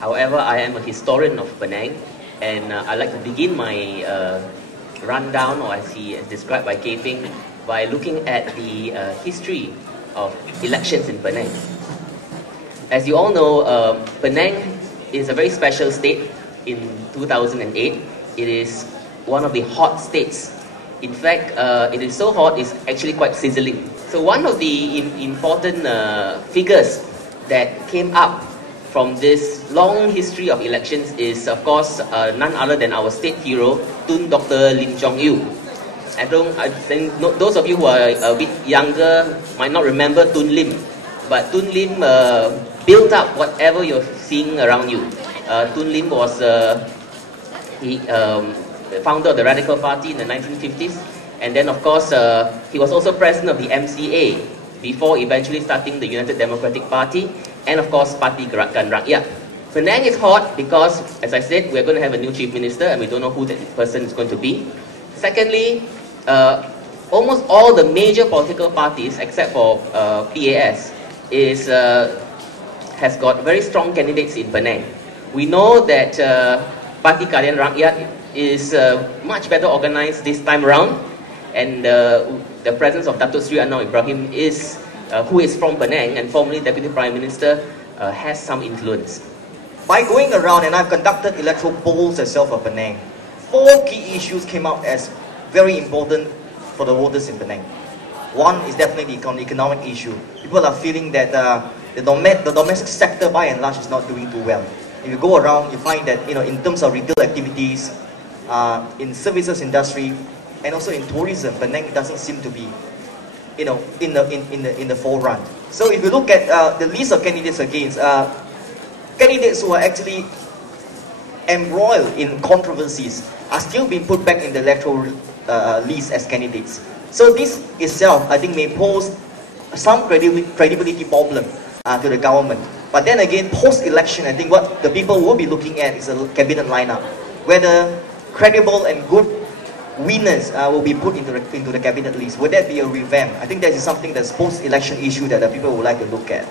However, I am a historian of Penang, and I'd like to begin my rundown, or as he is described by Kaping, by looking at the history of elections in Penang. As you all know, Penang is a very special state in 2008. It is one of the hot states. In fact, it is so hot, it's actually quite sizzling. So one of the important figures that came up from this long history of elections is, of course, none other than our state hero, Tun Dr. Lim Chong Yu. I think those of you who are a bit younger might not remember Tun Lim, but Tun Lim built up whatever you're seeing around you. Tun Lim was the founder of the Radical Party in the 1950s, and then, of course, he was also president of the MCA before eventually starting the United Democratic Party, and of course, Parti Gerakan Rakyat. Penang is hot because, as I said, we're going to have a new chief minister and we don't know who that person is going to be. Secondly, almost all the major political parties, except for PAS, has got very strong candidates in Penang. We know that Parti Keadilan Rakyat is much better organized this time around, and the presence of Datuk Sri Anwar Ibrahim who is from Penang and formerly Deputy Prime Minister, has some influence. By going around, and I've conducted electoral polls as well for Penang, 4 key issues came out as very important for the voters in Penang. One is definitely the economic issue. People are feeling that the domestic sector by and large is not doing too well. If you go around, you find that in terms of retail activities, in services industry, and also in tourism, Penang doesn't seem to be in the forefront. So if you look at the list of candidates against, candidates who are actually embroiled in controversies are still being put back in the electoral list as candidates. So this itself, I think, may pose some credibility problem to the government. But then again, post-election, I think what the people will be looking at is a cabinet lineup, whether credible and good winners will be put into the cabinet list. Would that be a revamp? I think that is something that's post-election issue that the people would like to look at.